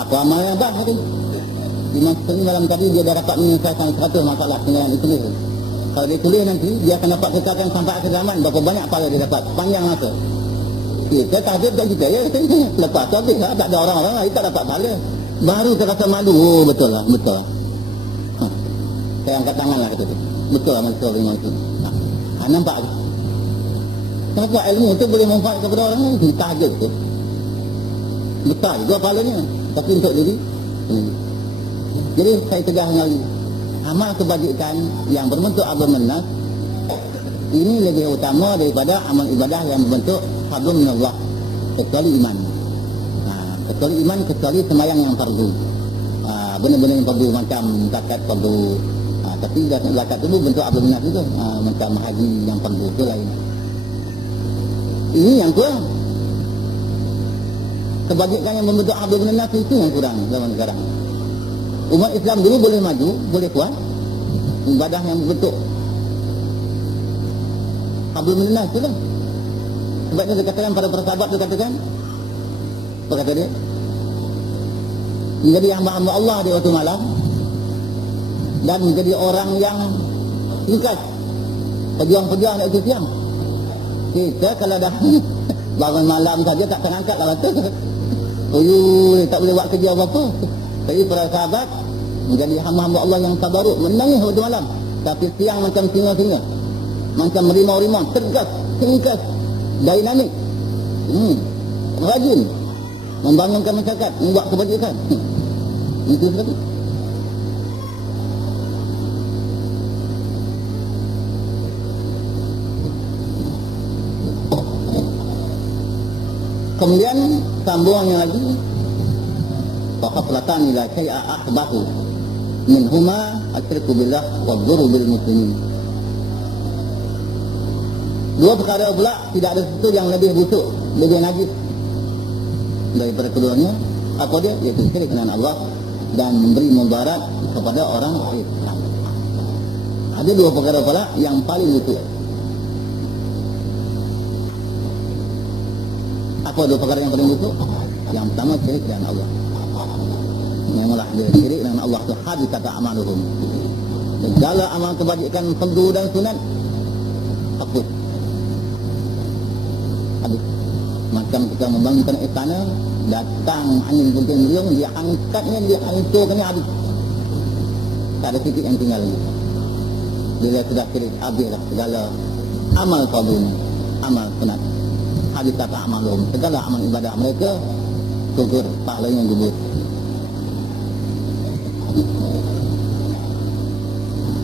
Apa amal yang baik tadi? Imam Syafi'i dalam tadi dia dah dapat menyelesaikan 100 masalah tinggal yang ditulis. Kalau dia tulis nanti, dia akan dapat kekayaan sampai akhir zaman. Berapa banyak pahala dia dapat, panjang masa. Kita tahajud kat kita, ya lepas tu habis lah. Tak ada orang-orang lain tak dapat pahala. Baru kita rasa malu, oh betul lah, betul lah. Saya angkat tangan lah kata tu. Betul lah manusia Imam Syafi'i. Nampak tu? Kenapa ilmu tu boleh manfaat kepada orang lain? Tahajud tu besar juga pahalanya, tapi untuk diri. Jadi saya tegaskan lagi, amal kebajikan yang berbentuk hablum minas ini lebih utama daripada amal ibadah yang berbentuk hablum minallah, kecuali iman. Kecuali iman, kecuali sembahyang yang fardu. Benda-benda yang fardu macam zakat fardu. Tapi zakat itu bentuk hablum minas itu. Macam haji yang fardu itu lain. Ini yang kurang. Kebajikan yang membentuk hablum minas itu yang kurang zaman sekarang. Umat Islam dulu boleh maju, boleh kuat. Ibadah yang berbentuk hablum minas itu lah. Sebabnya dia katakan pada para sahabat, dia katakan, apa kata dia? Menjadi hamba-hamba Allah di waktu malam dan menjadi orang yang ringkas, pejuang-pejuang di waktu siang. Kita kalau dah bangun malam saja tak terangkat lah tu. Tak boleh buat kerja apa-apa. Tapi para sahabat menjadi hamba-hamba Allah yang tabaruk, menangis waktu malam. Tapi siang macam singa-singa, macam rimau-rimau, tegas, ringkas, dinamik, rajin membangunkan masyarakat, membuat kebajikan. Itu sekali. Kemudian sambungannya lagi, faqaflatan ila syai'a akhbahu minhuma asyriku billah wa dhurru bil muslimin. Dua perkara pula tidak ada sesuatu yang lebih busuk, lebih najis daripada keduanya. Apa dia? Iaitu syirik dengan Allah dan memberi mudarat kepada orang Islam. Ada dua perkara pula yang paling busuk. Apa dua perkara yang paling busuk? Yang pertama syirik dengan Allah. Memanglah dia syirik dengan Allah tu habitat amaluhum. Segala amal kebajikan fardu dan sunat hapus. Habis. Macam kita membangunkan istana, datang angin puting beliung, dia angkatnya, dia hancurkannya habis. Tak ada titik yang tinggal lagi. Bila sudah syirik, habislah segala amal fardu, amal sunat. Habitat amaluhum, segala amal ibadah mereka gugur, pahalanya gugur.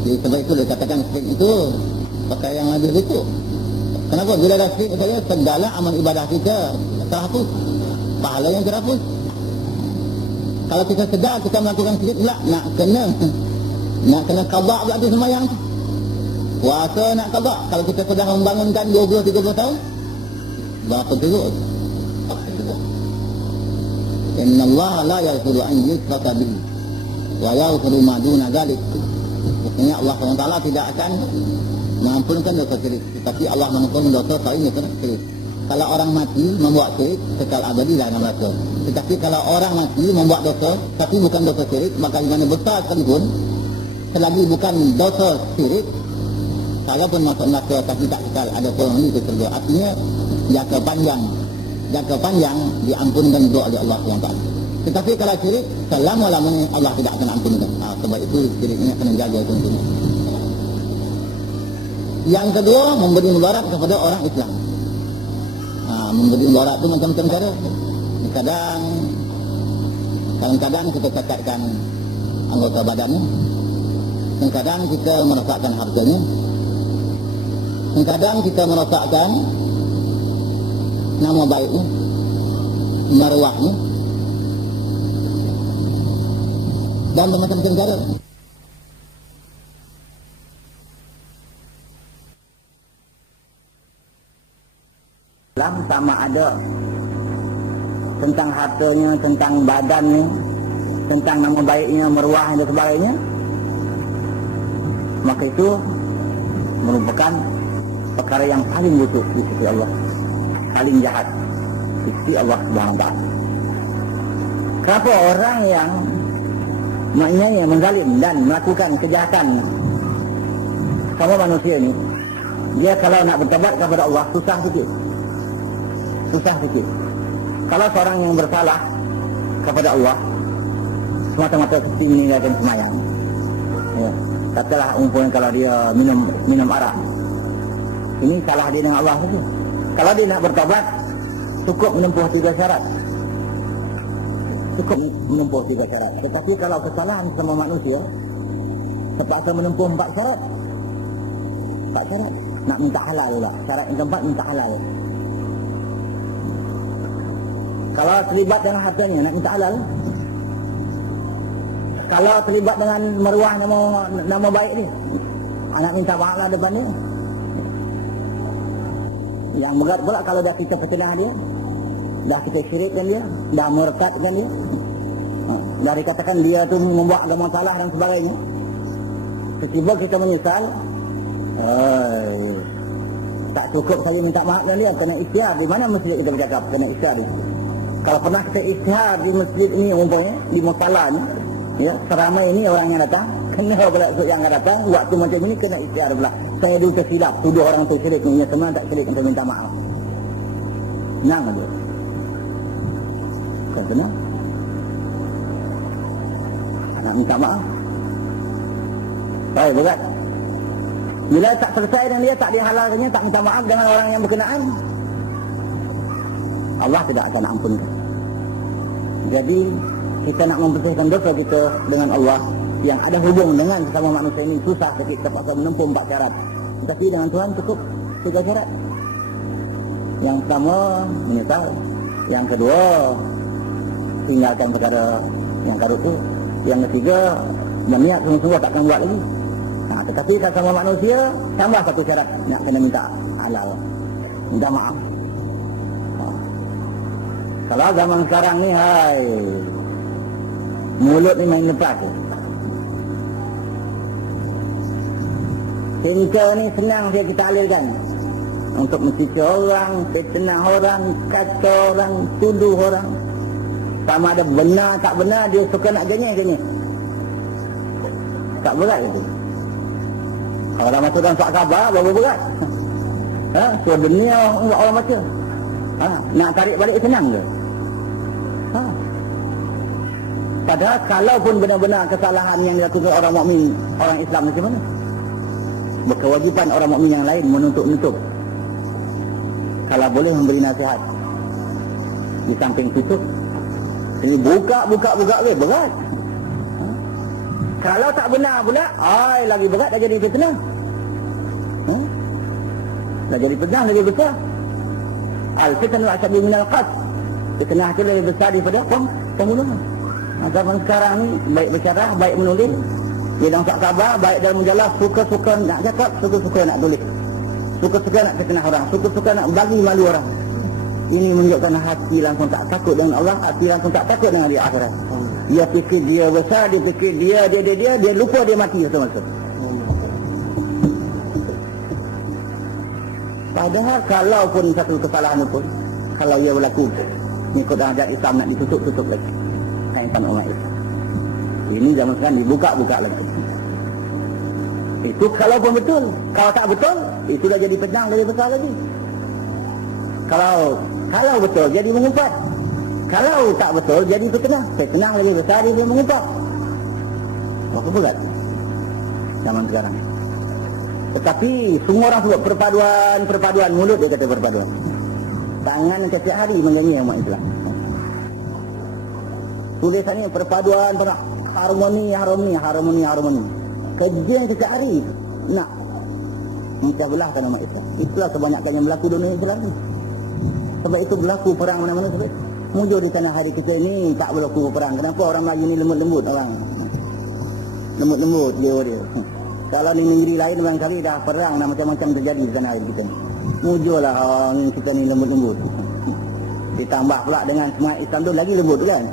Jadi sebab itu dia katakan syirik itu perkara yang lebih busuk. Kenapa? Bila ada syirik saya, segala amal ibadah kita terhapus, pahala yang terhapus. Kalau kita sedar kita melakukan syirik pula, nak kena qada pula tu sembahyang. Puasa nak qada. Kalau kita sudah membangunkan 20-30 tahun, berapa teruk? Inna Allah la yaghfiru an yushraka bihi wa yaghfiru ma duna dzalik. Maksudnya Allah SWT tidak akan mengampunkan dosa syirik, tetapi Allah mengampuni dosa selain itu syirik. Kalau orang mati membuat syirik, kekal abadi dalam neraka. Tetapi kalau orang mati membuat dosa tapi bukan dosa syirik, maka di mana besar sekalipun, selagi bukan dosa syirik, kalaupun masuk neraka tapi tak kekal, ada penghuni ke surga. Artinya jangka panjang diampunkan doa oleh Allah SWT. Tetapi kalau syirik, selama-lamanya Allah tidak akan ampunkan. Sebab itu syirik ini kena jaga tentunya. Yang kedua, memberi mudarat kepada orang Islam. Memberi mudarat itu macam-macam cara. Kadang-kadang kita cacatkan anggota badannya, kadang kita merosakkan hartanya, kadang kita merosakkan nama baiknya, marwahnya, dan macam-macam cara. Islam sama ada tentang hartanya, tentang badannya, tentang nama baiknya, marwahnya dan sebagainya, maka itu merupakan perkara yang paling busuk di sisi Allah, paling jahat di sisi Allah Subhanahu wa taala. Kenapa orang yang maknanya menzalim dan melakukan kejahatan sama manusia ni, dia kalau nak bertobat kepada Allah susah sikit. Kalau seorang yang bersalah kepada Allah semata-mata seperti meninggalkan semayang, ya, katalah umpamanya kalau dia minum arak, ini salah dia dengan Allah saja. Kalau dia nak bertobat cukup menempuh 3 syarat. Tetapi kalau kesalahan sama manusia terpaksa menempuh 4 syarat. Nak minta halal pula. Syarat yang keempat minta halal. Kalau terlibat dengan hartanya nak minta halal. Kalau terlibat dengan meruah nama baik dia, nak minta maaf lah depan dia. Yang berat pula kalau dah kita perkenal dia, dah kita syirikkan dia, dah merekatkan dia, dah dikatakan dia tu membuat agama salah dan sebagainya. Tiba-tiba kita menyesal, tak cukup saja minta maaf dengan dia, kena isytihar. Di mana masjid kita bercakap kena isytihar dia? Kalau pernah kita isytihar di masjid ini umpamanya, di musalah ni, ya, seramai ini orang yang datang, kena pula ikut yang akan datang, waktu macam ini kena isytihar pula. Saya dulu tersilap, tuduh orang tu syirik ni, sebenarnya tak syirik, kita minta maaf. Senang aja. Kan benar? Nak minta maaf. Baik, berat. Bila tak selesai dengan dia, tak dihalalkannya, tak minta maaf dengan orang yang berkenaan, Allah tidak akan ampunkan. Jadi kita nak membersihkan dosa kita dengan Allah yang ada hubung dengan sesama manusia ini susah sikit, terpaksa menempuh 4 syarat. Tapi dengan Tuhan cukup 3 syarat. Yang pertama menyesal, yang kedua tinggalkan perkara yang karut itu, yang ketiga berniat sungguh-sungguh takkan buat lagi. Tetapi sama manusia tambah 1 syarat, nak kena minta halal, minta maaf. Kalau zaman sekarang ni, hai, mulut ni main lepas tu. Cinta ni senang dia kita alirkan untuk mencinta orang, fitnah orang, kata orang, tuduh orang. Sama ada benar tak benar, dia suka nak ganyai. Tak berat itu. Kalau orang baca dalam surat khabar, berapa berat? Sebenarnya orang baca. Nak tarik balik senang ke? Padahal kalaupun benar-benar kesalahan yang dilakukan orang mukmin, orang Islam macam mana? Berkewajipan orang mukmin yang lain menutup-nutup. Kalau boleh memberi nasihat. Di samping tutup, ini buka berat. Kalau tak benar pula, lagi berat, dah jadi fitnah. Dah jadi fitnah, lagi besar. Al-fitnah asyaddu minal qatl. Fitnah itu lebih besar daripada pembunuhan. Zaman sekarang ni, baik bersyarah, baik menulis, dia dalam khabar, baik dalam majalah, suka-suka nak cakap, suka-suka nak tulis, suka-suka nak fitnah orang, suka-suka nak bagi malu orang. Ini menunjukkan hati langsung tak takut dengan Allah, hati langsung tak takut dengan dia akhirat. Dia fikir dia besar, dia fikir dia lupa dia mati masa-masa. Padahal kalaupun satu kesalahan pun, kalau ia berlaku, ikut ajaran Islam nak ditutup-tutup lagi. Kaitan umat Islam. Ini zaman sekarang dibuka-buka lagi. Itu kalaupun betul. Kalau tak betul, itu dah jadi pedang, lebih besar lagi. Kalau betul, jadi mengumpat. Kalau tak betul, jadi fitnah. Fitnah lebih besar, dia mengumpat. Apa berat zaman sekarang. Tetapi semua orang sebut perpaduan mulut, dia kata perpaduan. Tangan setiap hari menyanyi umat Islam. Tulisannya perpaduan, harmoni. Kerja yang setiap hari nak mencah belahkan umat Islam. Itulah kebanyakan yang berlaku dunia Islam ni. Sebab itu berlaku perang mana-mana sebab mujur di tanah hari kita ini tak berlaku perang. Kenapa orang Melayu ni lembut-lembut orang? Lembut-lembut dia. Kalau di negeri lain barangkali dah perang dan macam-macam terjadi di tanah hari kita ni. Mujurlah orang kita ni lembut-lembut. Ditambah pula dengan semangat Islam tu lagi lembut kan?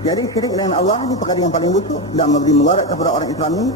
Jadi syirik dengan Allah ini perkara yang paling busuk dan memberi mudarat kepada orang Islam ini